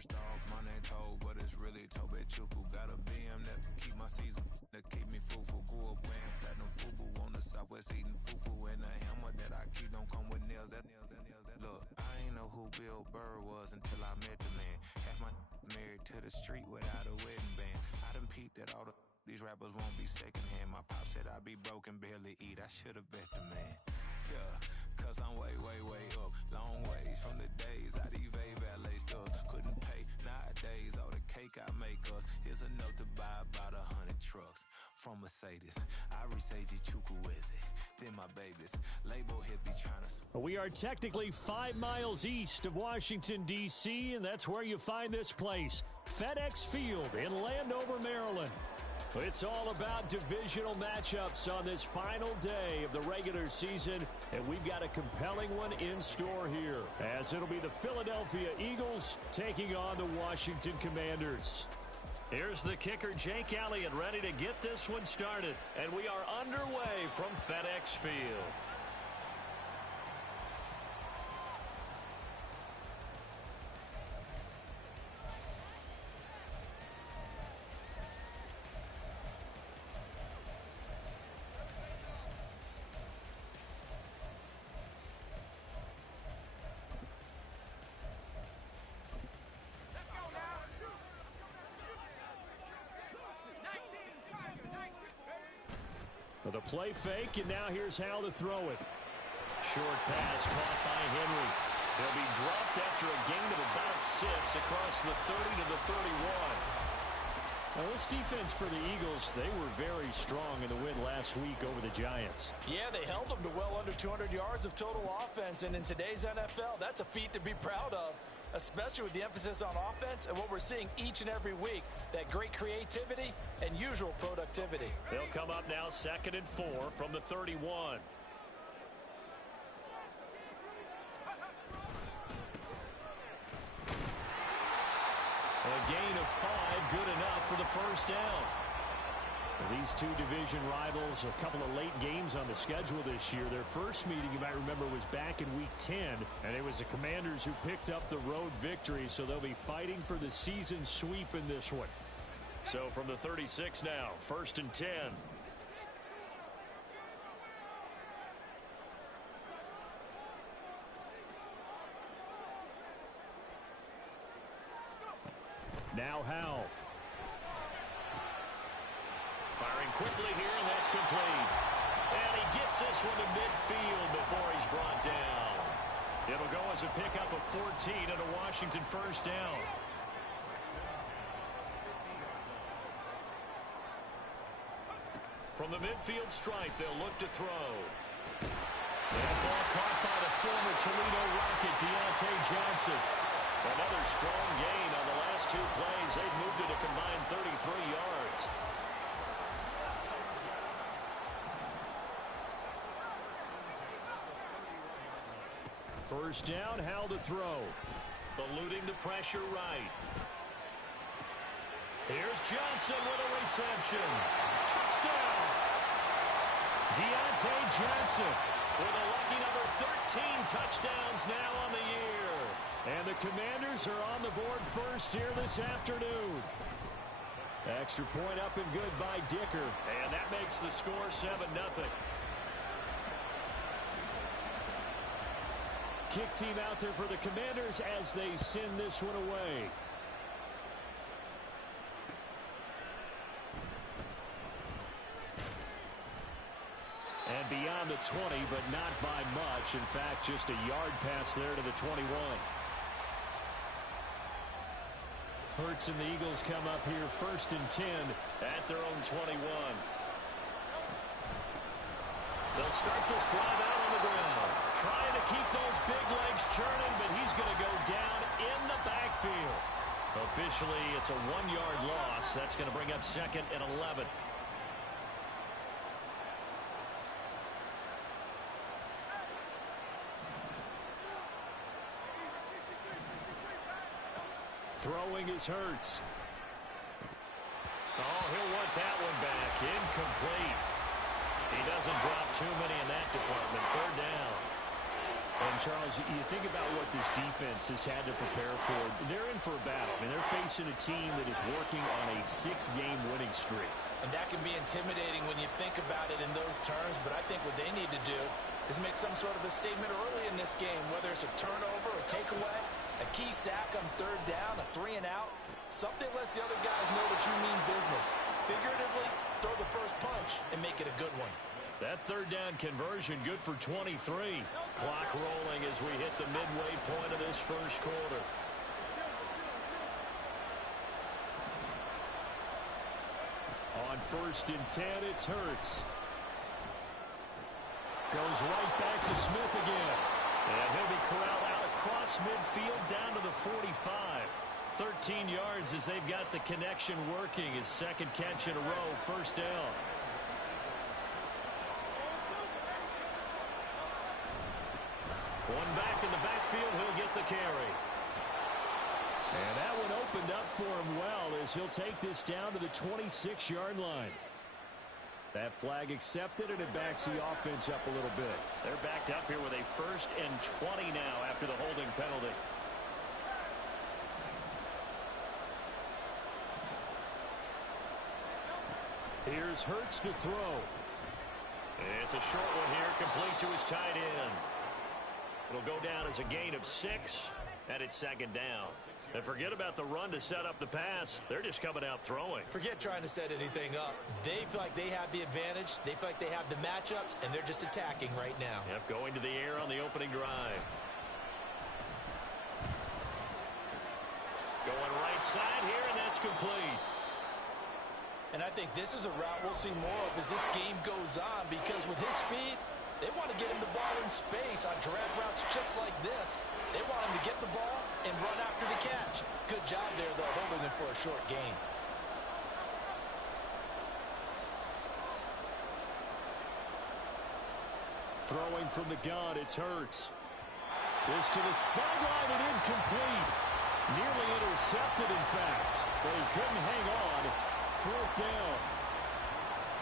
First off, my name told, but it's really Tobe Chuku. Got a BM that keep my season, that keep me fruitful. Grew up wearing platinum FUBU on the Southwest, eating fufu. And the hammer that I keep don't come with nails. Look, I ain't know who Bill Burr was until I met the man. Half my married to the street without a wedding band. I done peeped that all these rappers won't be secondhand. My pop said I'd be broken, barely eat. I should've bet the man. Yeah, cause I'm way, way, way up. Long ways from the days I evade valet stuff. Couldn't pay nowadays. All the cake I make us is enough to buy about 100 trucks from Mercedes. I resage Chukwueze, then my babies. Label hit be trying to. We are technically 5 miles east of Washington, D.C., and that's where you find this place, FedEx Field in Landover, Maryland. It's all about divisional matchups on this final day of the regular season, and we've got a compelling one in store here, as it'll be the Philadelphia Eagles taking on the Washington Commanders. Here's the kicker, Jake Elliott, ready to get this one started, and we are underway from FedEx Field. The play fake, and now here's how to throw it. Short pass caught by Henry. He'll be dropped after a gain of about 6 across the 30 to the 31. Now this defense for the Eagles, they were very strong in the win last week over the Giants. Yeah, they held them to well under 200 yards of total offense, and in today's NFL, that's a feat to be proud of, especially with the emphasis on offense and what we're seeing each and every week, that great creativity and usual productivity. They'll come up now 2nd and 4 from the 31. A gain of 5, good enough for the first down. These two division rivals, a couple of late games on the schedule this year. Their first meeting, you might remember, was back in Week 10, and it was the Commanders who picked up the road victory, so they'll be fighting for the season sweep in this one. So from the 36 now, 1st and 10. Now Howell. Firing quickly here, and that's complete. And he gets this one to midfield before he's brought down. It'll go as a pickup of 14 and a Washington first down. From the midfield stripe, they'll look to throw. That ball caught by the former Toledo Rocket, Deontay Johnson. Another strong gain on the last 2 plays. They've moved it a combined 33 yards. First down, Howell to throw. Eluding the pressure right. Here's Johnson with a reception. Touchdown! Deontay Johnson with a lucky number 13 touchdowns now on the year. And the Commanders are on the board first here this afternoon. Extra point up and good by Dicker. And that makes the score 7-0. Kick team out there for the Commanders as they send this one away. And beyond the 20, but not by much. In fact, just a yard pass there to the 21. Hurts and the Eagles come up here 1st and 10 at their own 21. They'll start this drive out on the ground. Trying to keep those big legs churning, but he's going to go down in the backfield. Officially, it's a 1-yard loss. That's going to bring up 2nd and 11. Throwing is Hurts. Oh, he'll want that one back. Incomplete. He doesn't drop too many in that department. 3rd down. And, Charles, you think about what this defense has had to prepare for. They're in for a battle. I mean, they're facing a team that is working on a 6-game winning streak. And that can be intimidating when you think about it in those terms, but I think what they need to do is make some sort of a statement early in this game, whether it's a turnover, a takeaway, a key sack on third down, a 3-and-out. Something lets the other guys know that you mean business. Figuratively, throw the first punch and make it a good one. That third down conversion good for 23. Clock rolling as we hit the midway point of this first quarter. On 1st and 10, it's Hurts. Goes right back to Smith again. And he'll be corralled out across midfield down to the 45. 13 yards as they've got the connection working. His second catch in a row, first down. One back in the backfield, he'll get the carry. And that one opened up for him well as he'll take this down to the 26-yard line. That flag accepted, and it backs the offense up a little bit. They're backed up here with a 1st and 20 now after the holding penalty. Here's Hurts to throw. It's a short one here, complete to his tight end. It'll go down as a gain of 6, and it's 2nd down. And forget about the run to set up the pass. They're just coming out throwing. Forget trying to set anything up. They feel like they have the advantage. They feel like they have the matchups, and they're just attacking right now. Yep, going to the air on the opening drive. Going right side here, and that's complete. And I think this is a route we'll see more of as this game goes on, because with his speed, they want to get him the ball in space on drag routes just like this. They want him to get the ball and run after the catch. Good job there, though, holding him for a short gain. Throwing from the gun, it's Hurts. This to the sideline and incomplete. Nearly intercepted, in fact. But he couldn't hang on. 4th down.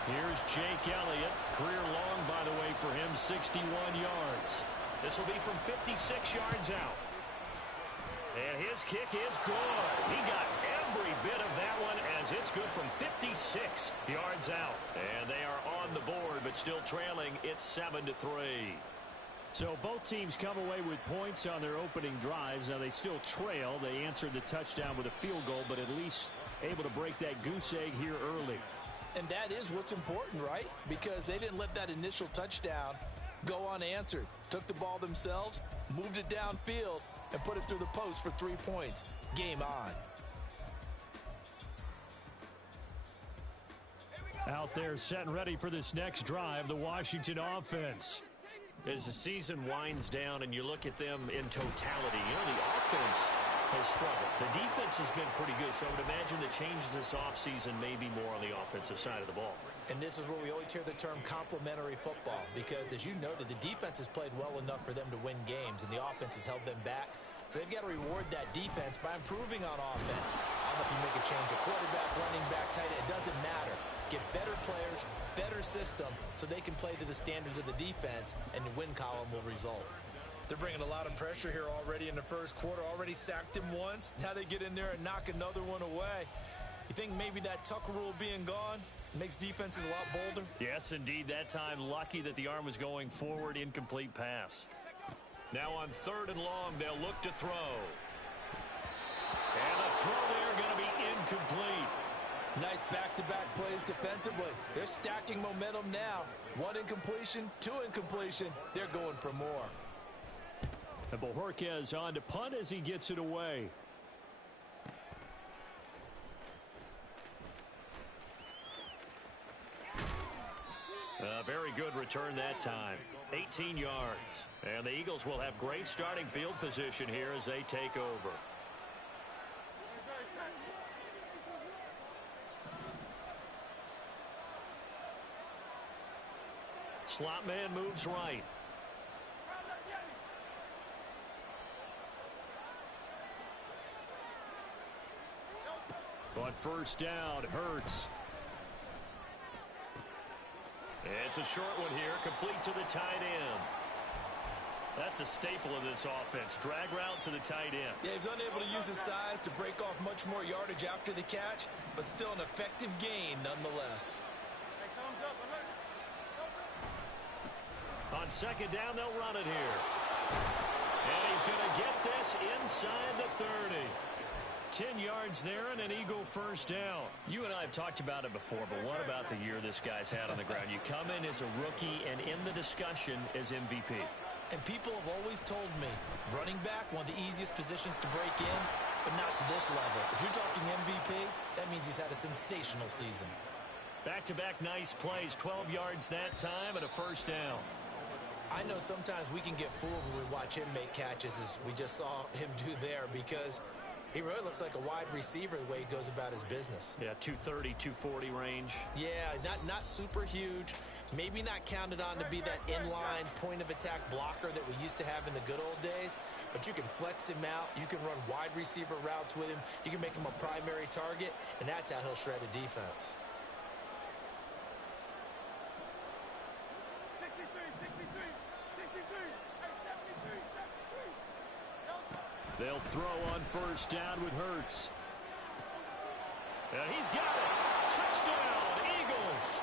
Here's Jake Elliott. Career long, by the way, for him, 61 yards. This will be from 56 yards out. And his kick is good. He got every bit of that one as it's good from 56 yards out. And they are on the board, but still trailing. It's 7-3. So both teams come away with points on their opening drives. Now they still trail. They answered the touchdown with a field goal, but at least able to break that goose egg here early. And that is what's important, right? Because they didn't let that initial touchdown go unanswered. Took the ball themselves, moved it downfield, and put it through the post for 3 points. Game on. Out there set and ready for this next drive, the Washington offense. As the season winds down and you look at them in totality, you know, the offense has struggled. The defense has been pretty good, so I would imagine the changes this offseason may be more on the offensive side of the ball. And this is where we always hear the term complementary football, because as you noted, the defense has played well enough for them to win games, and the offense has held them back. So they've got to reward that defense by improving on offense. I don't know if you make a change of quarterback, running back, tight end, it doesn't matter. Get better players, better system, so they can play to the standards of the defense, and the win column will result. They're bringing a lot of pressure here already in the first quarter. Already sacked him once. Now they get in there and knock another one away. You think maybe that Tucker rule being gone makes defenses a lot bolder? Yes, indeed. That time, lucky that the arm was going forward. Incomplete pass. Now on 3rd and long, they'll look to throw. And the throw there going to be incomplete. Nice back-to-back plays defensively. They're stacking momentum now. 1 incompletion, 2 incompletion. They're going for more. And Bojorquez on to punt as he gets it away. A very good return that time. 18 yards. And the Eagles will have great starting field position here as they take over. Slot man moves right. On 1st down, Hurts. It's a short one here, complete to the tight end. That's a staple of this offense. Drag route to the tight end. Yeah, he's unable to use his size to break off much more yardage after the catch, but still an effective gain nonetheless. On second down, they'll run it here. And he's going to get this inside the 30. 10 yards there and an Eagle first down. You and I have talked about it before, but what about the year this guy's had on the ground? You come in as a rookie and in the discussion as MVP. And people have always told me, running back, one of the easiest positions to break in, but not to this level. If you're talking MVP, that means he's had a sensational season. Back-to-back nice plays, 12 yards that time and a first down. I know sometimes we can get fooled when we watch him make catches, as we just saw him do there, because he really looks like a wide receiver the way he goes about his business. Yeah, 230, 240 range. Yeah, not super huge. Maybe not counted on to be that inline point-of-attack blocker that we used to have in the good old days. But you can flex him out. You can run wide receiver routes with him. You can make him a primary target, and that's how he'll shred a defense. They'll throw on first down with Hurts. And he's got it. Touchdown, Eagles.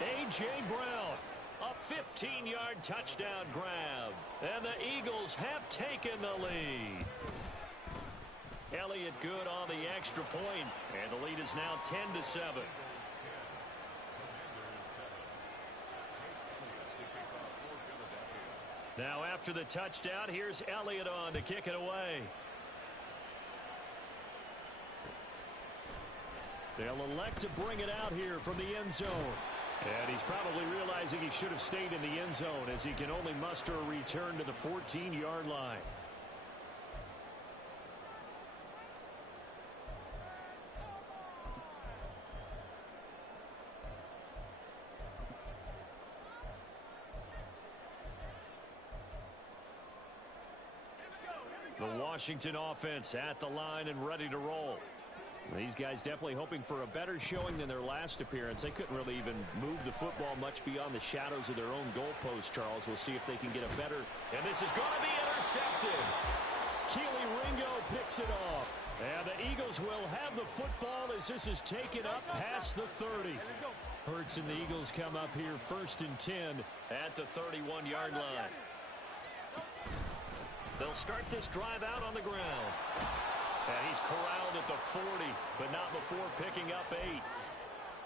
A.J. Brown, a 15-yard touchdown grab. And the Eagles have taken the lead. Elliott good on the extra point, and the lead is now 10-7. Now after the touchdown, here's Elliott on to kick it away. They'll elect to bring it out here from the end zone. And he's probably realizing he should have stayed in the end zone, as he can only muster a return to the 14-yard line. The Washington offense at the line and ready to roll. These guys definitely hoping for a better showing than their last appearance. They couldn't really even move the football much beyond the shadows of their own goalpost, Charles. We'll see if they can get a better. And this is going to be intercepted. Keely Ringo picks it off. And the Eagles will have the football as this is taken up past the 30. Hurts and the Eagles come up here first and 10 at the 31-yard line. They'll start this drive out on the ground. And he's corralled at the 40, but not before picking up 8.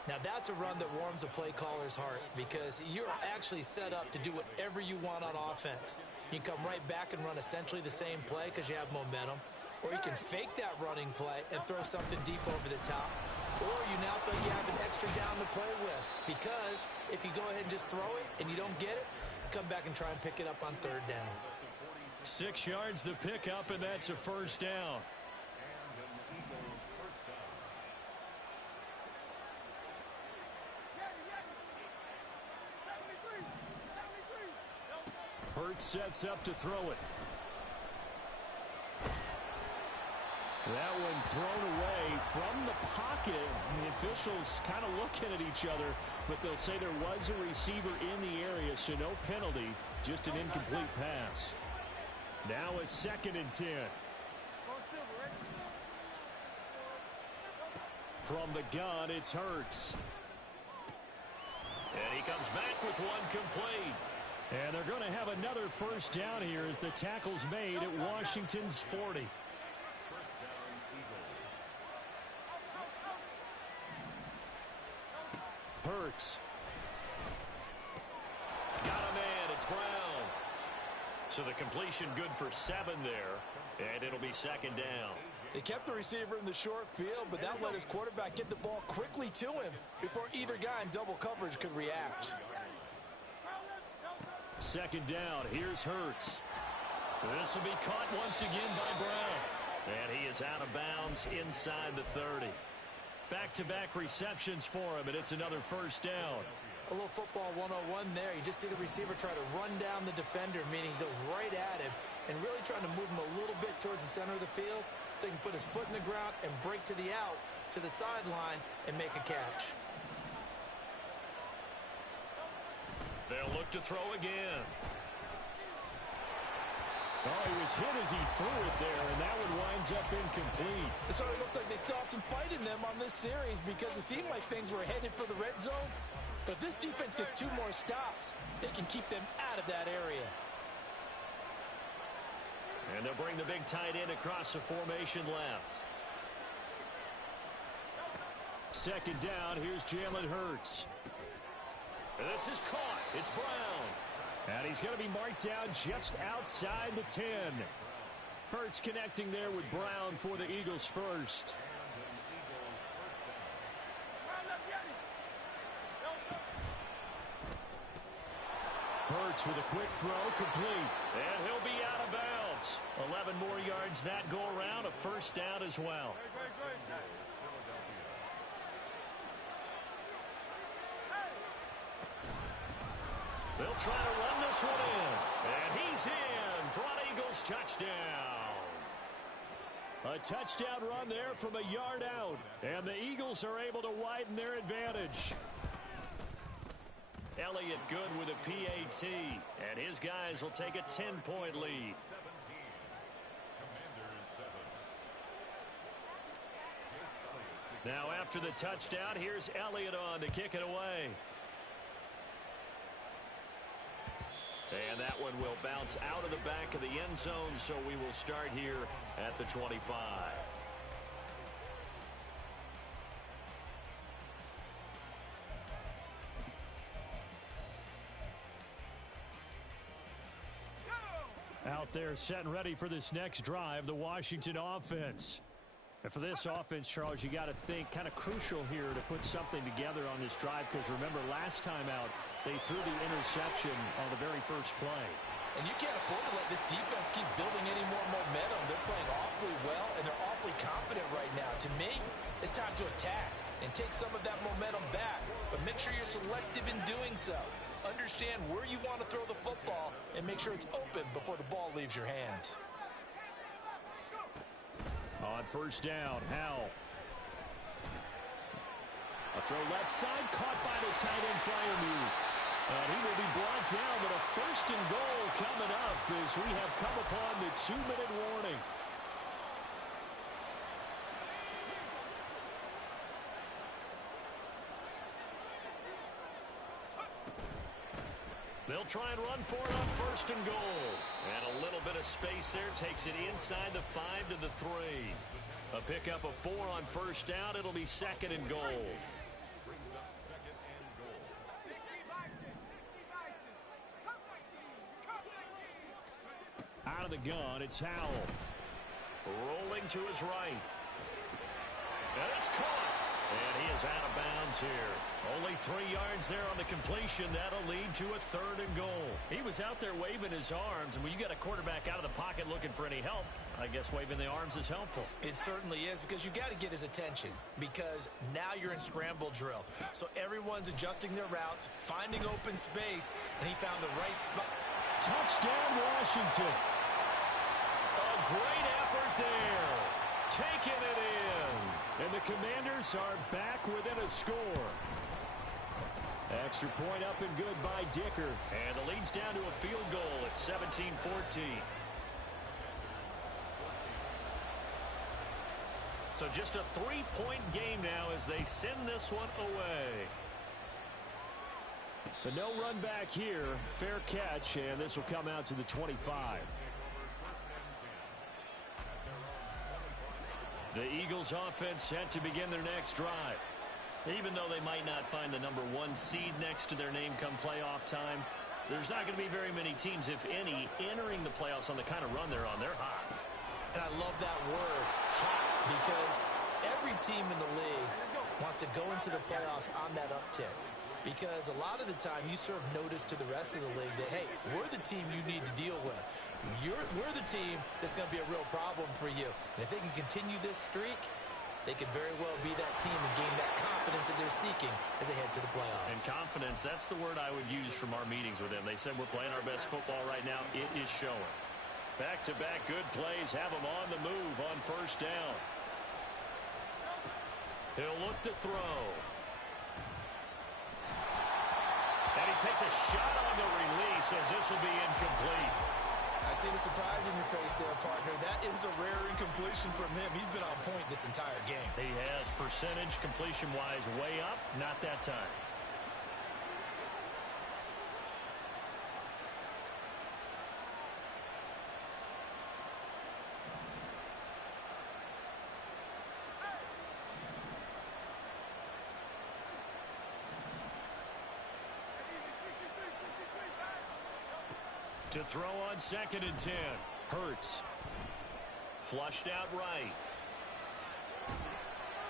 Now that's a run that warms a play caller's heart, because you're actually set up to do whatever you want on offense. You can come right back and run essentially the same play because you have momentum, or you can fake that running play and throw something deep over the top, or you now feel like you have an extra down to play with, because if you go ahead and just throw it and you don't get it, come back and try and pick it up on third down. 6 yards the pickup, and that's a first down. Hurts sets up to throw it. That one thrown away from the pocket. The officials kind of looking at each other, but they'll say there was a receiver in the area, so no penalty, just an incomplete pass. Now a 2nd and 10. From the gun, it's Hurts. And he comes back with one complete. And they're going to have another first down here as the tackle's made at Washington's 40. Hurts. Got a man, it's Brown. So the completion good for 7 there, and it'll be 2nd down. They kept the receiver in the short field, but that let his quarterback get the ball quickly to him before either guy in double coverage could react. 2nd down, here's Hurts. This will be caught once again by Brown. And he is out of bounds inside the 30. Back-to-back receptions for him, and it's another first down. A little football 101 there. You just see the receiver try to run down the defender, meaning he goes right at him and really trying to move him a little bit towards the center of the field so he can put his foot in the ground and break to the out, to the sideline, and make a catch. They'll look to throw again. Oh, he was hit as he threw it there, and that one winds up incomplete. It sort of looks like they still have some fight in them on this series because it seemed like things were headed for the red zone. But if this defense gets 2 more stops, they can keep them out of that area. And they'll bring the big tight end across the formation left. Second down, here's Jalen Hurts. This is caught. It's Brown. And he's going to be marked down just outside the 10. Hurts connecting there with Brown for the Eagles first. Hurts with a quick throw, complete. And he'll be out of bounds. 11 more yards that go around, a first down as well. They'll try to run this one in. And he's in for an Eagles touchdown. A touchdown run there from a yard out. And the Eagles are able to widen their advantage. Elliott good with a PAT. And his guys will take a 10-point lead. Now after the touchdown, here's Elliott on to kick it away. And that one will bounce out of the back of the end zone, so we will start here at the 25. Out there set and ready for this next drive, the Washington offense. And for this offense, Charles, you got to think kind of crucial here to put something together on this drive, because remember last time out they threw the interception on the very first play. And you can't afford to let this defense keep building any more momentum. They're playing awfully well, and they're awfully confident right now. To me, it's time to attack and take some of that momentum back, but make sure you're selective in doing so. Understand where you want to throw the football and make sure it's open before the ball leaves your hands. On first down, Howell. A throw left side, caught by the tight end Freiermuth. And he will be brought down, but a first and goal coming up as we have come upon the 2-minute warning. They'll try and run for it on first and goal. And a little bit of space there takes it inside the 5 to the 3. A pickup of 4 on first down. It'll be second and goal. Out of the gun, it's Howell. Rolling to his right. And it's caught. And he is out of bounds here. Only 3 yards there on the completion. That'll lead to a third and goal. He was out there waving his arms, and when you got a quarterback out of the pocket looking for any help, I guess waving the arms is helpful. It certainly is, because you got to get his attention, because now you're in scramble drill. So everyone's adjusting their routes, finding open space, and he found the right spot. Touchdown, Washington. A great effort there. Taking it in. And the Commanders are back within a score. Extra point up and good by Dicker. And the lead's down to a field goal at 17-14. So just a 3-point game now as they send this one away. But no run back here. Fair catch, and this will come out to the 25. The Eagles offense set to begin their next drive. Even though they might not find the number 1 seed next to their name come playoff time, there's not going to be very many teams, if any, entering the playoffs on the kind of run they're on. They're hot. And I love that word, hot, because every team in the league wants to go into the playoffs on that uptick. Because a lot of the time you serve notice to the rest of the league that, hey, we're the team you need to deal with. We're the team that's going to be a real problem for you. And if they can continue this streak, they could very well be that team and gain that confidence that they're seeking as they head to the playoffs. And confidence, that's the word I would use from our meetings with them. They said we're playing our best football right now. It is showing. Back-to-back good plays have them on the move on first down. He'll look to throw. And he takes a shot on the release as this will be incomplete. I see the surprise in your face there, partner. That is a rare incompletion from him. He's been on point this entire game. He has percentage completion-wise way up, not that time. To throw on 2nd and 10. Hurts. Flushed out right.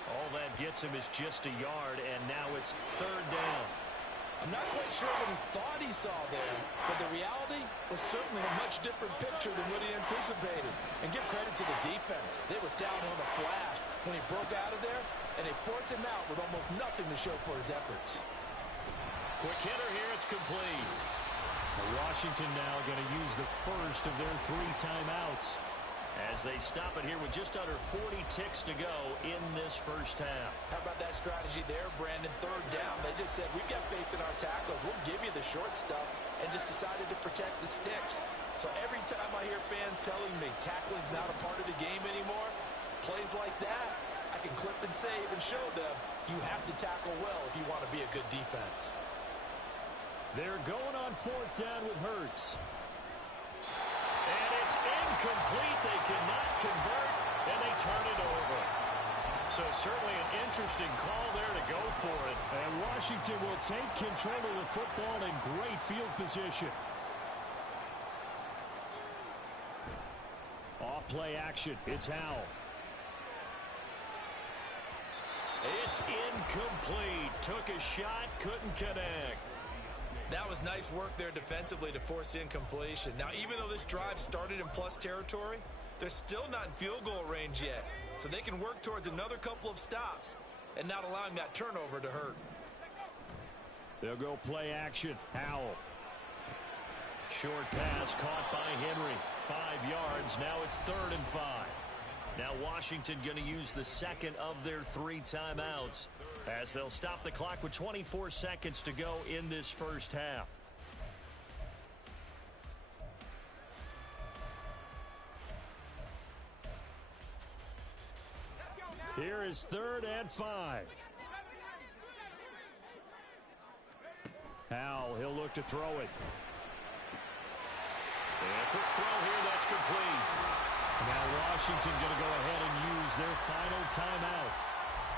All that gets him is just a yard, and now it's 3rd down. I'm not quite sure what he thought he saw there, but the reality was certainly a much different picture than what he anticipated. And give credit to the defense. They were down on the flash when he broke out of there, and they forced him out with almost nothing to show for his efforts. Quick hitter here, it's complete. Washington now going to use the first of their 3 timeouts as they stop it here with just under 40 ticks to go in this first half. How about that strategy there, Brandon? 3rd down. They just said, we've got faith in our tackles. We'll give you the short stuff, and just decided to protect the sticks. So every time I hear fans telling me tackling's not a part of the game anymore, plays like that, I can clip and save and show them you have to tackle well if you want to be a good defense. They're going on 4th down with Hurts. And it's incomplete. They cannot convert, and they turn it over. So certainly an interesting call there to go for it. And Washington will take control of the football in great field position. Off play action. It's Howell. It's incomplete. Took a shot, couldn't connect. That was nice work there defensively to force incompletion. Now, even though this drive started in plus territory, they're still not in field goal range yet. So they can work towards another couple of stops and not allowing that turnover to hurt. They'll go play action. Howell. Short pass caught by Henry. 5 yards. Now it's 3rd and 5. Now Washington going to use the second of their 3 timeouts as they'll stop the clock with 24 seconds to go in this first half. Here is 3rd and 5. Howell, he'll look to throw it. And a quick throw here, that's complete. Now Washington going to go ahead and use their final timeout.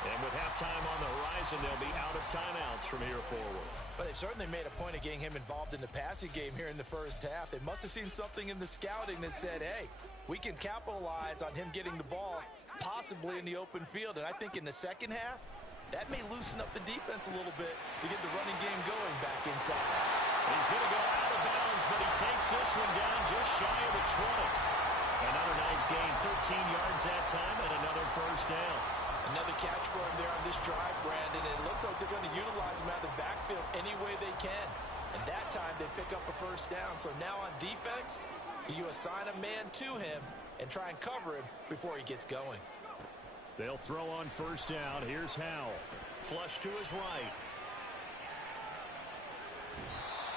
And with halftime on the horizon, they'll be out of timeouts from here forward. But they've certainly made a point of getting him involved in the passing game here in the first half. They must have seen something in the scouting that said, hey, we can capitalize on him getting the ball possibly in the open field. And I think in the second half, that may loosen up the defense a little bit to get the running game going back inside. He's going to go out of bounds, but he takes this one down just shy of the 20. Another nice gain, 13 yards that time, and another first down. Another catch for him there on this drive, Brandon. It looks like they're going to utilize him out of the backfield any way they can. And that time they pick up a first down. So now on defense, you assign a man to him and try and cover him before he gets going. They'll throw on first down. Here's Howell. Flush to his right.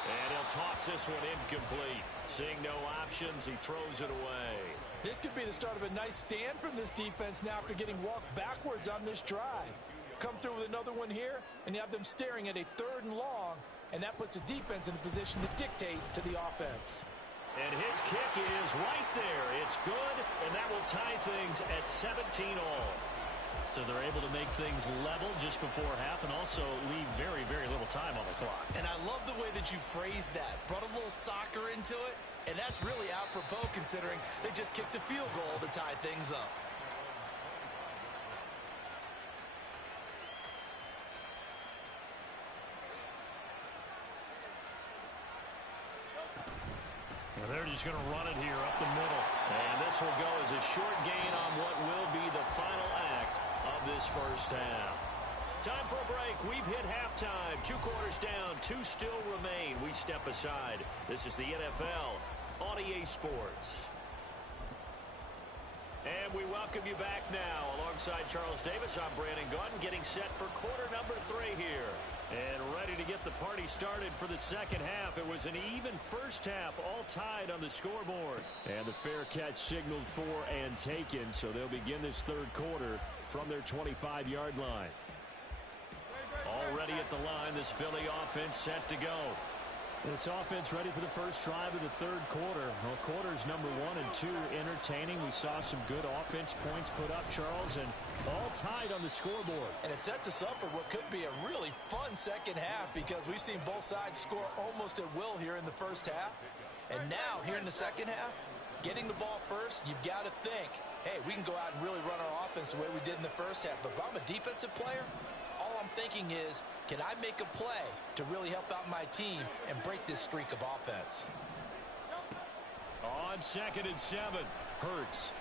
And he'll toss this one incomplete. Seeing no options, he throws it away. This could be the start of a nice stand from this defense now after getting walked backwards on this drive. Come through with another one here, and you have them staring at a 3rd and long, and that puts the defense in a position to dictate to the offense. And his kick is right there. It's good, and that will tie things at 17 all. So they're able to make things level just before half and also leave very, very little time on the clock. And I love the way that you phrased that. Brought a little soccer into it, and that's really apropos considering they just kicked a field goal to tie things up. And they're just going to run it here up the middle. And this will go as a short gain on what will be the final act of this first half. Time for a break. We've hit halftime. 2 quarters down. 2 still remain. We step aside. This is the NFL on EA Sports. And we welcome you back now. Alongside Charles Davis, I'm Brandon Gaudin, getting set for quarter number 3 here And ready to get the party started for the second half. It was an even first half, all tied on the scoreboard. And the fair catch signaled for and taken, so they'll begin this third quarter from their 25-yard line. Already at the line, this Philly offense set to go. This offense ready for the first drive of the third quarter. Well, quarters number 1 and 2 entertaining. We saw some good offense points put up, Charles, and all tied on the scoreboard. And it sets us up for what could be a really fun second half because we've seen both sides score almost at will here in the first half. And now, here in the second half, getting the ball first, you've got to think, hey, we can go out and really run our offense the way we did in the first half. But if I'm a defensive player, all I'm thinking is, can I make a play to really help out my team and break this streak of offense? On 2nd and 7, Hurts.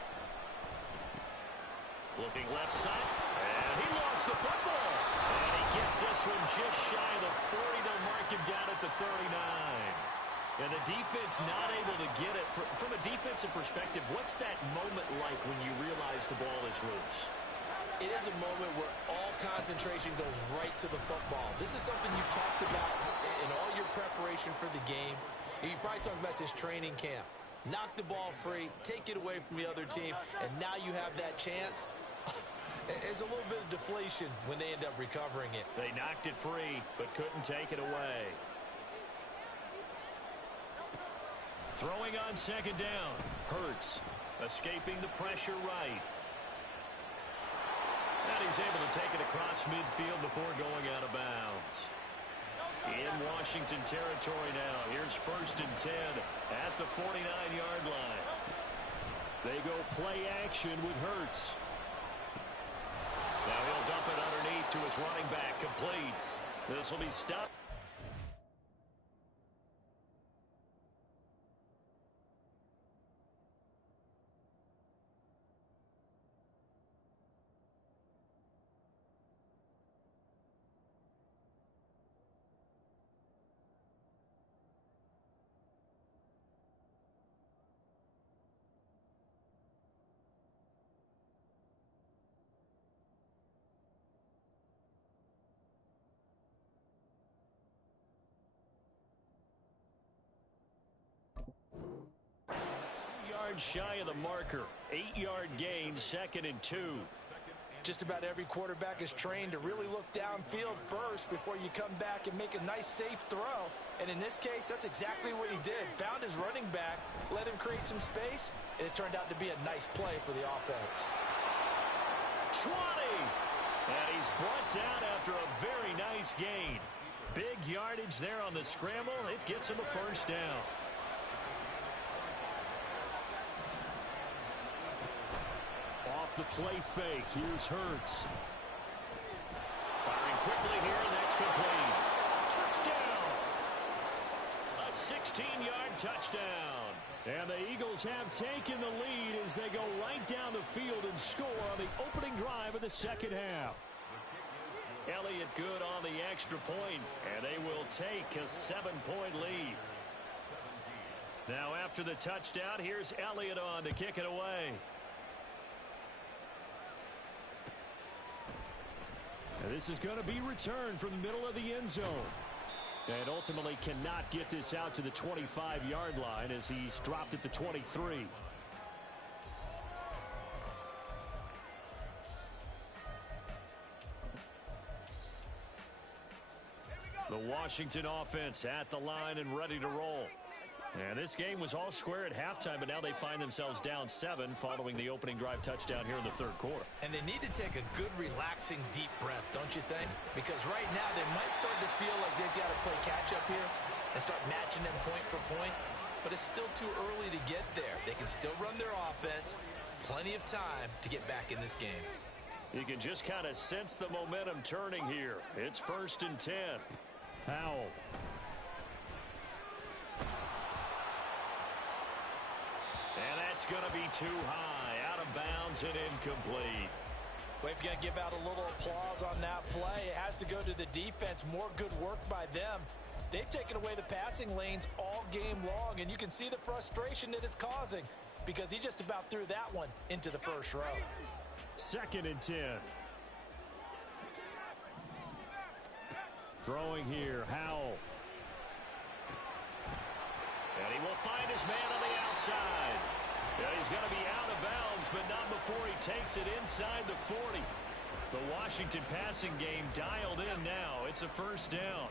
Looking left side, and he lost the football. And he gets this one just shy of the 40. They'll mark him down at the 39. And the defense not able to get it. From a defensive perspective, what's that moment like when you realize the ball is loose? It is a moment where all concentration goes right to the football. This is something you've talked about in all your preparation for the game. You probably talked about this training camp. Knock the ball free, take it away from the other team, and now you have that chance. There's a little bit of deflation when they end up recovering it. They knocked it free, but couldn't take it away. Throwing on 2nd down. Hurts escaping the pressure right. And he's able to take it across midfield before going out of bounds. In Washington territory now. Here's 1st and 10 at the 49-yard line. They go play action with Hurts. Now he'll dump it underneath to his running back, complete. This will be stopped. Shy of the marker. 8-yard gain, 2nd and 2. Just about every quarterback is trained to really look downfield first before you come back and make a nice safe throw. And in this case, that's exactly what he did. Found his running back, let him create some space, and it turned out to be a nice play for the offense. 20! And he's brought down after a very nice gain. Big yardage there on the scramble. It gets him a first down. The play fake. Here's Hurts. Firing quickly here, and that's complete. Touchdown! A 16-yard touchdown. And the Eagles have taken the lead as they go right down the field and score on the opening drive of the second half. Elliott good on the extra point, and they will take a 7-point lead. Now after the touchdown, here's Elliott on to kick it away. And this is going to be returned from the middle of the end zone. And ultimately cannot get this out to the 25-yard line as he's dropped at the 23. The Washington offense at the line and ready to roll. And this game was all square at halftime, but now they find themselves down 7 following the opening drive touchdown here in the third quarter. And they need to take a good, relaxing, deep breath, don't you think? Because right now they might start to feel like they've got to play catch-up here and start matching them point for point. But it's still too early to get there. They can still run their offense. Plenty of time to get back in this game. You can just kind of sense the momentum turning here. It's 1st and 10. Powell. And that's going to be too high, out of bounds and incomplete. Well, if you're going to give out a little applause on that play, it has to go to the defense. More good work by them. They've taken away the passing lanes all game long, and you can see the frustration that it's causing because he just about threw that one into the first row. 2nd and 10. Throwing here, Howell. And he will find his man on the outside. And he's going to be out of bounds, but not before he takes it inside the 40. The Washington passing game dialed in now. It's a first down.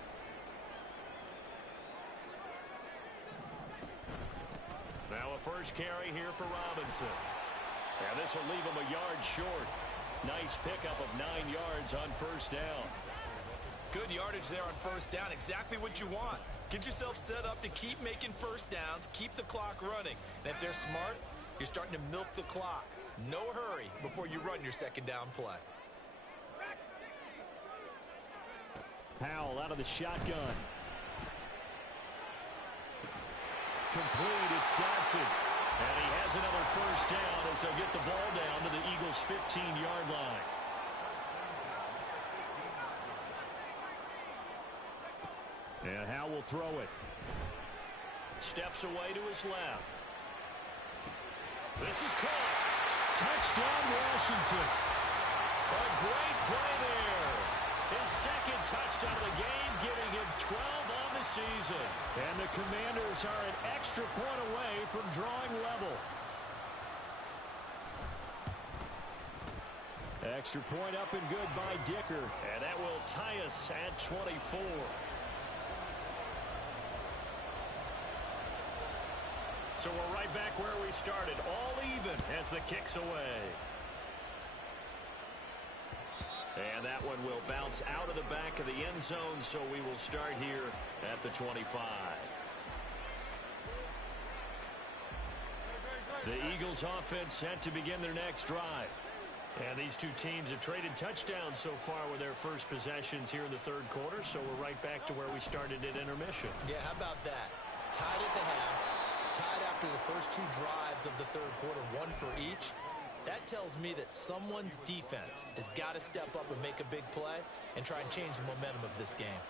Now a first carry here for Robinson. And this will leave him a yard short. Nice pickup of 9 yards on first down. Good yardage there on first down. Exactly what you want. Get yourself set up to keep making first downs, keep the clock running. And if they're smart, you're starting to milk the clock. No hurry before you run your second down play. Howell out of the shotgun. Complete, it's Dodson. And he has another first down as they'll get the ball down to the Eagles' 15-yard line. And Howell will throw it. Steps away to his left. This is caught. Touchdown, Washington. A great play there. His second touchdown of the game, giving him 12 on the season. And the Commanders are an extra point away from drawing level. Extra point up and good by Dicker. And that will tie us at 24. So we're right back where we started, all even as the kick's away. And that one will bounce out of the back of the end zone, so we will start here at the 25. The Eagles offense set to begin their next drive. And these two teams have traded touchdowns so far with their first possessions here in the third quarter, so we're right back to where we started at intermission. Yeah, how about that? Tied at the half. Tied after the first two drives of the third quarter, one for each. That tells me that someone's defense has got to step up and make a big play and try and change the momentum of this game.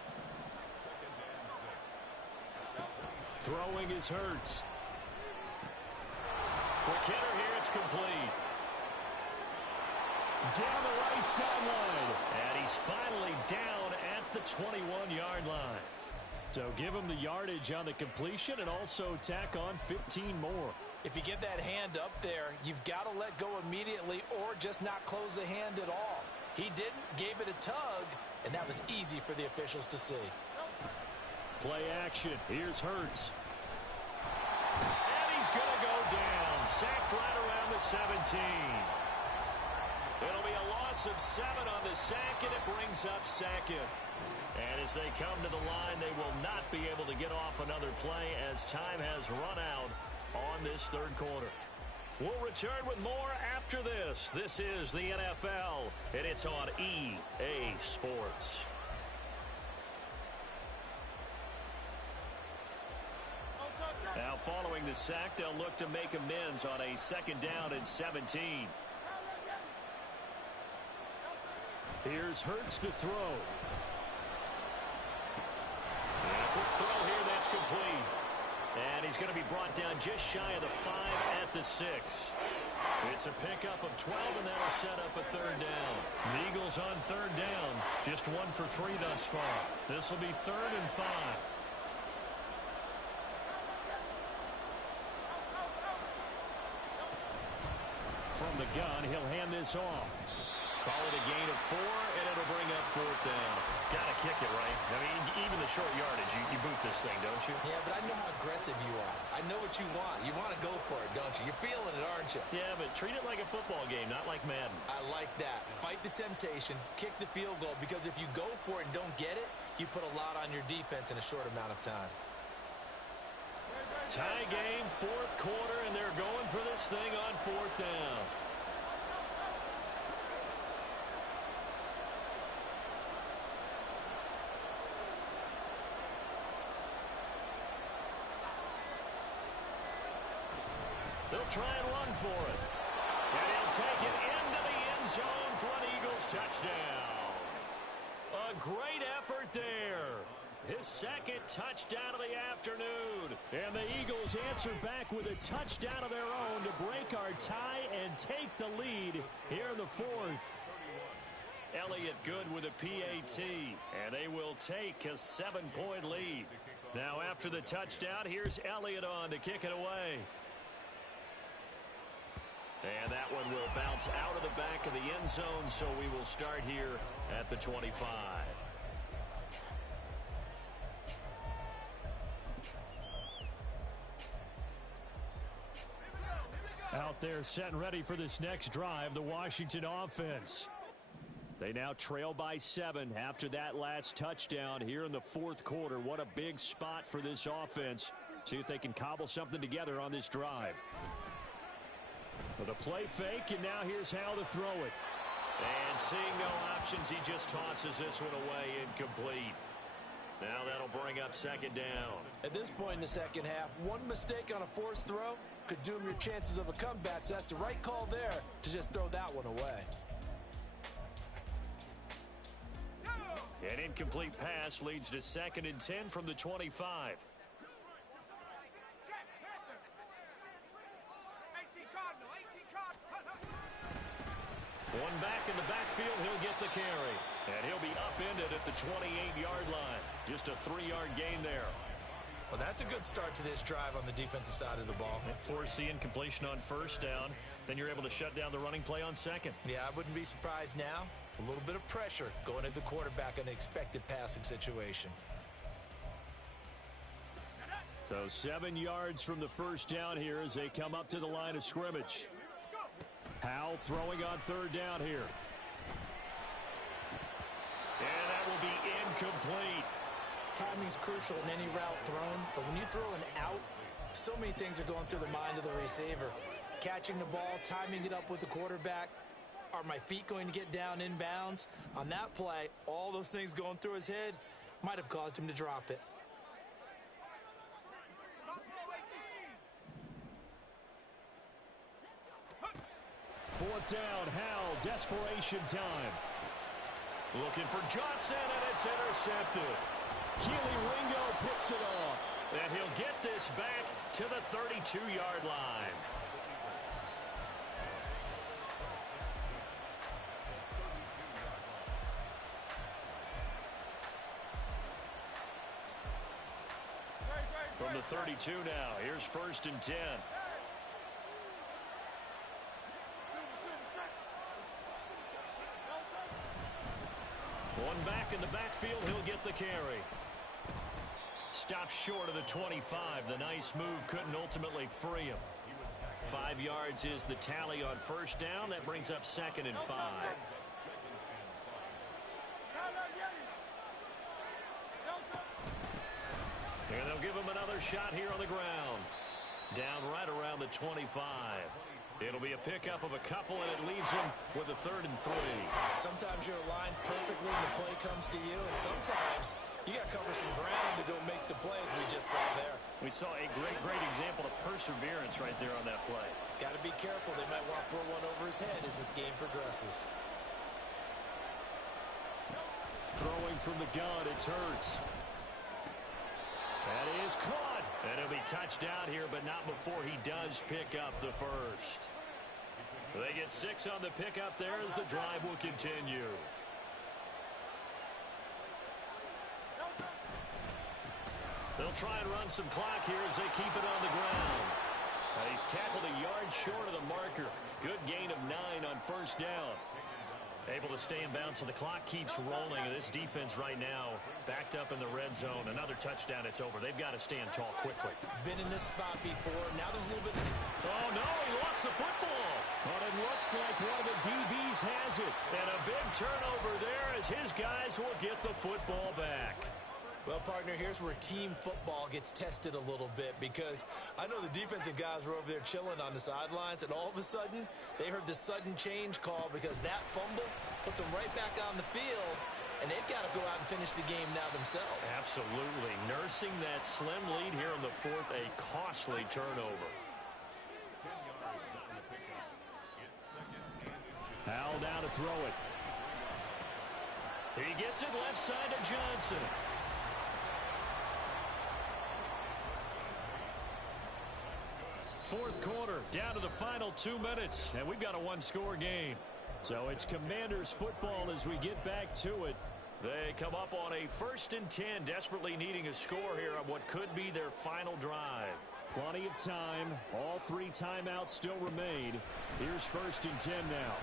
Throwing is Hurts. Quick hitter here, it's complete. Down the right sideline. And he's finally down at the 21-yard line. So give him the yardage on the completion and also tack on 15 more. If you get that hand up there, you've got to let go immediately or just not close the hand at all. He didn't, gave it a tug, and that was easy for the officials to see. Play action. Here's Hurts. And he's going to go down. Sacked right around the 17. It'll be a loss of 7 on the sack, and it brings up second. And as they come to the line, they will not be able to get off another play as time has run out on this third quarter. We'll return with more after this. This is the NFL, and it's on EA Sports. Now, following the sack, they'll look to make amends on a second down and 17. Here's Hurts to throw. And a quick throw here, that's complete. And he's going to be brought down just shy of the 5 at the 6. It's a pickup of 12, and that'll set up a third down. The Eagles on third down, just 1 for 3 thus far. This will be 3rd and 5. From the gun, he'll hand this off. Call it a gain of 4, and it'll bring up 4th down. Got to kick it, right? I mean, even the short yardage, you boot this thing, don't you? Yeah, but I know how aggressive you are. I know what you want. You want to go for it, don't you? You're feeling it, aren't you? Yeah, but treat it like a football game, not like Madden. I like that. Fight the temptation, kick the field goal, because if you go for it and don't get it, you put a lot on your defense in a short amount of time. Tie game, 4th quarter, and they're going for this thing on 4th down. They'll try and run for it. And he'll take it into the end zone for an Eagles touchdown. A great effort there. His second touchdown of the afternoon. And the Eagles answer back with a touchdown of their own to break our tie and take the lead here in the 4th. Elliott good with a PAT, and they will take a 7-point lead. Now after the touchdown, here's Elliott on to kick it away. And that one will bounce out of the back of the end zone, so we will start here at the 25. Out there set and ready for this next drive, the Washington offense. They now trail by 7 after that last touchdown here in the fourth quarter. What a big spot for this offense. See if they can cobble something together on this drive. With a play fake, and now here's how to throw it. And seeing no options, he just tosses this one away, incomplete. Now that'll bring up second down. At this point in the second half, one mistake on a forced throw could doom your chances of a comeback, so that's the right call there to just throw that one away. An incomplete pass leads to 2nd and 10 from the 25. One back in the backfield, he'll get the carry. And he'll be upended at the 28-yard line. Just a 3-yard gain there. Well, that's a good start to this drive on the defensive side of the ball. Force the incompletion on first down. Then you're able to shut down the running play on second. Yeah, I wouldn't be surprised now. A little bit of pressure going at the quarterback in an expected passing situation. So 7 yards from the first down here as they come up to the line of scrimmage. Howell throwing on third down here. And that will be incomplete. Timing's crucial in any route thrown, but when you throw an out, so many things are going through the mind of the receiver. Catching the ball, timing it up with the quarterback. Are my feet going to get down inbounds? On that play, all those things going through his head might have caused him to drop it. Fourth down, Howell, desperation time. Looking for Johnson, and it's intercepted. Keely Ringo picks it off, and he'll get this back to the 32-yard line. From the 32 now, here's 1st and 10. One back in the backfield, he'll get the carry. Stops short of the 25. The nice move couldn't ultimately free him. 5 yards is the tally on first down. That brings up 2nd and 5. And they'll give him another shot here on the ground. Down right around the 25. It'll be a pickup of a couple, and it leaves him with a 3rd and 3. Sometimes you're aligned perfectly and the play comes to you, and sometimes you got to cover some ground to go make the play, as we just saw there. We saw a great example of perseverance right there on that play. Got to be careful. They might want to throw one over his head as this game progresses. Throwing from the gun, it's Hurts. That is caught. And he'll be touched down here, but not before he does pick up the first. They get 6 on the pickup there as the drive will continue. They'll try and run some clock here as they keep it on the ground. He's tackled a yard short of the marker. Good gain of 9 on first down. Able to stay in bounds, so the clock keeps rolling. This defense right now backed up in the red zone. Another touchdown, it's over. They've got to stand tall quickly. Been in this spot before. Now there's a little bit. Oh, no, he lost the football. But it looks like one of the DBs has it. And a big turnover there as his guys will get the football back. Well, partner, here's where team football gets tested a little bit, because I know the defensive guys were over there chilling on the sidelines, and all of a sudden, they heard the sudden change call because that fumble puts them right back on the field, and they've got to go out and finish the game now themselves. Absolutely. Nursing that slim lead here in the fourth, a costly turnover. Howell down to throw it. He gets it left side to Johnson. Fourth quarter, down to the final 2 minutes, and we've got a one-score game. So it's Commanders football as we get back to it. They come up on a 1st and 10, desperately needing a score here on what could be their final drive. Plenty of time. All 3 timeouts still remain. Here's 1st and 10 now.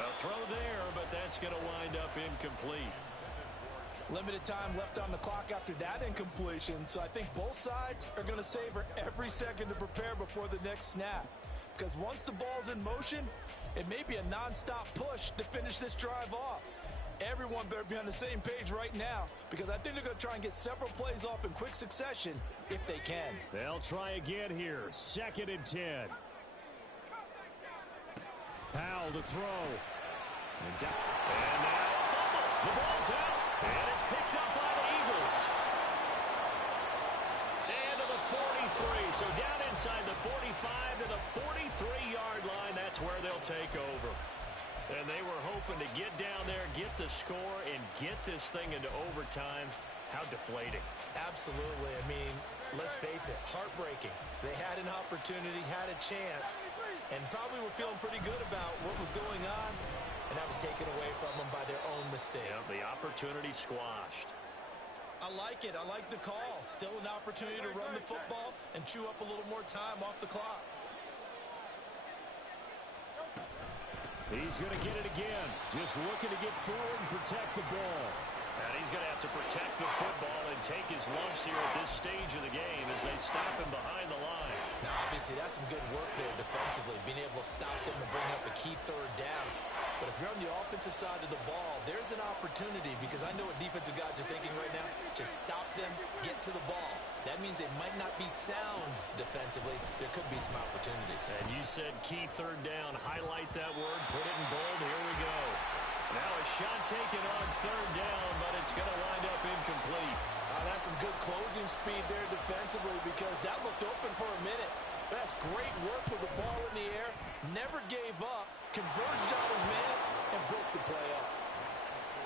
A throw there, but that's going to wind up incomplete. Limited time left on the clock after that incompletion, so I think both sides are going to savor every second to prepare before the next snap. Because once the ball's in motion, it may be a nonstop push to finish this drive off. Everyone better be on the same page right now, because I think they're going to try and get several plays off in quick succession if they can. They'll try again here. 2nd and 10. Powell to throw. And now a fumble. The ball's out. And it's picked up by the Eagles. And to the 43. So down inside the 45 to the 43-yard line. That's where they'll take over. And they were hoping to get down there, get the score, and get this thing into overtime. How deflating. Absolutely. I mean, let's face it, heartbreaking. They had an opportunity, had a chance, and probably were feeling pretty good about what was going on, and that was taken away from them by their own mistake. Yeah, the opportunity squashed. I like it. I like the call. Still an opportunity to run the football and chew up a little more time off the clock. He's going to get it again. Just looking to get forward and protect the ball. And he's going to have to protect the football and take his lumps here at this stage of the game as they stop him behind the line. Now, obviously, that's some good work there defensively, being able to stop them and bring up a key 3rd down. But if you're on the offensive side of the ball, there's an opportunity, because I know what defensive guys are thinking right now. Just stop them, get to the ball. That means they might not be sound defensively. There could be some opportunities. And you said key 3rd down. Highlight that word. Put it in bold. Here we go. Now a shot taken on 3rd down, but it's going to wind up incomplete. That's some good closing speed there defensively, because that looked open for a minute. That's great work with the ball in the air. Never gave up. Converged on his man and broke the play up.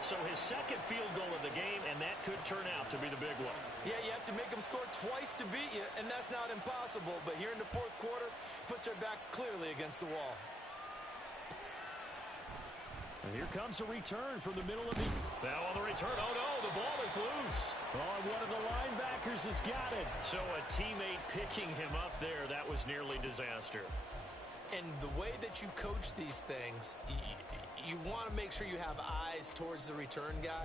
So his 2nd field goal of the game, and that could turn out to be the big one. Yeah, you have to make them score twice to beat you, and that's not impossible. But here in the 4th quarter, puts their backs clearly against the wall. And here comes a return from the middle of the... Now on the return, oh no, the ball is loose. Oh, one of the linebackers has got it. So a teammate picking him up there, that was nearly disaster. And the way that you coach these things, you want to make sure you have eyes towards the return guy,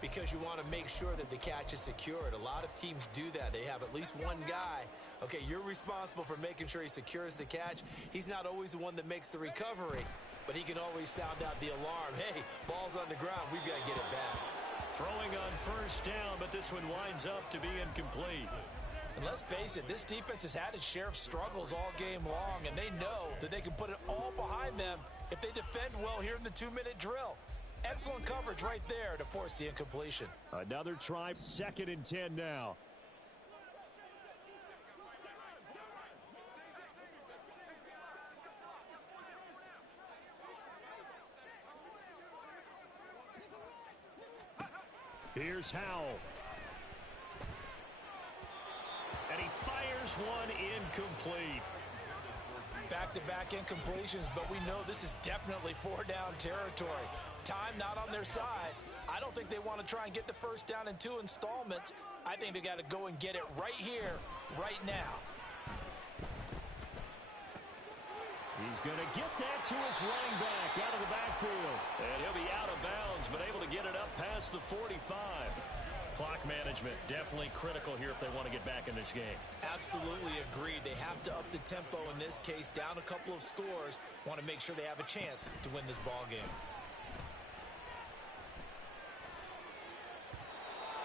because you want to make sure that the catch is secured. A lot of teams do that. They have at least one guy. Okay, you're responsible for making sure he secures the catch. He's not always the one that makes the recovery, but he can always sound out the alarm. Hey, ball's on the ground. We've got to get it back. Throwing on 1st down, but this one winds up to be incomplete. And let's face it, this defense has had its share of struggles all game long, and they know that they can put it all behind them if they defend well here in the 2-minute drill. Excellent coverage right there to force the incompletion. Another try, 2nd and 10 now. Here's Howell. And he fires one incomplete. Back-to-back incompletions, but we know this is definitely 4-down territory. Time not on their side. I don't think they want to try and get the 1st down in 2 installments. I think they got to go and get it right here, right now. He's going to get that to his running back out of the backfield. And he'll be out of bounds, but able to get it up past the 45. Clock management definitely critical here if they want to get back in this game. Absolutely agreed. They have to up the tempo in this case, down a couple of scores. Want to make sure they have a chance to win this ball game.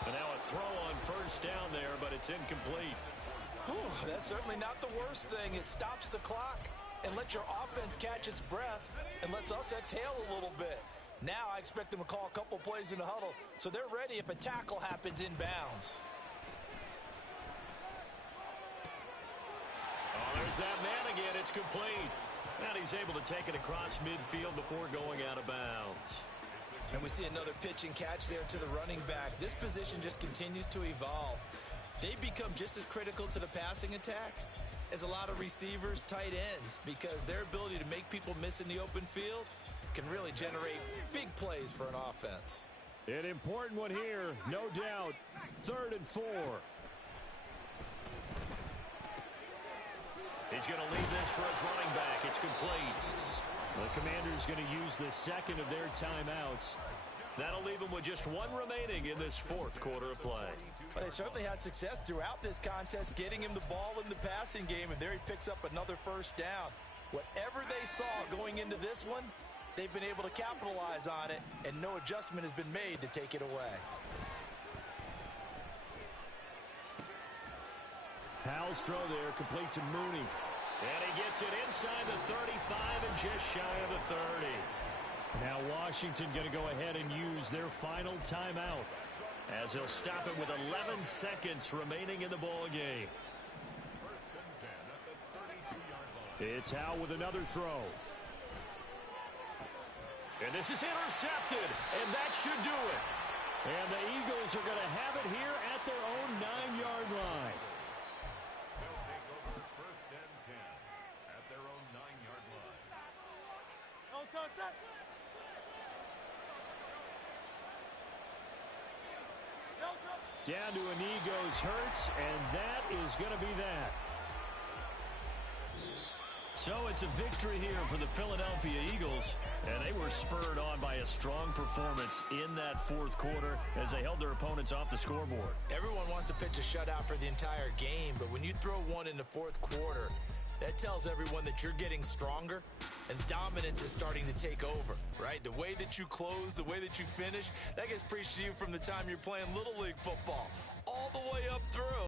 And now a throw on 1st down there, but it's incomplete. Whew, that's certainly not the worst thing. It stops the clock and lets your offense catch its breath and lets us exhale a little bit. Now I expect them to call a couple plays in the huddle, so they're ready if a tackle happens inbounds. Oh, there's that man again. It's complete. And he's able to take it across midfield before going out of bounds. And we see another pitch and catch there to the running back. This position just continues to evolve. They become just as critical to the passing attack is a lot of receivers, tight ends, because their ability to make people miss in the open field can really generate big plays for an offense. An important one here, no doubt. 3rd and 4. He's going to leave this for his running back. It's complete. The Commanders going to use the second of their timeouts. That'll leave them with just one remaining in this 4th quarter of play. But they certainly had success throughout this contest, getting him the ball in the passing game, and there he picks up another 1st down. Whatever they saw going into this one, they've been able to capitalize on it, and no adjustment has been made to take it away. Powell's throw there, complete to Mooney. And he gets it inside the 35 and just shy of the 30. Now Washington going to go ahead and use their final timeout, as he'll stop it with 11 seconds remaining in the ball game. It's Howe with another throw. And this is intercepted, and that should do it. And the Eagles are going to have it here at their own 9-yard line. They'll take over 1st and 10 at their own 9-yard line. Don't touch that. Down to a knee goes Hurts, and that is going to be that. So it's a victory here for the Philadelphia Eagles, and they were spurred on by a strong performance in that 4th quarter as they held their opponents off the scoreboard. Everyone wants to pitch a shutout for the entire game, but when you throw one in the 4th quarter, that tells everyone that you're getting stronger and dominance is starting to take over, right? The way that you close, the way that you finish, that gets preached to you from the time you're playing Little League football all the way up through.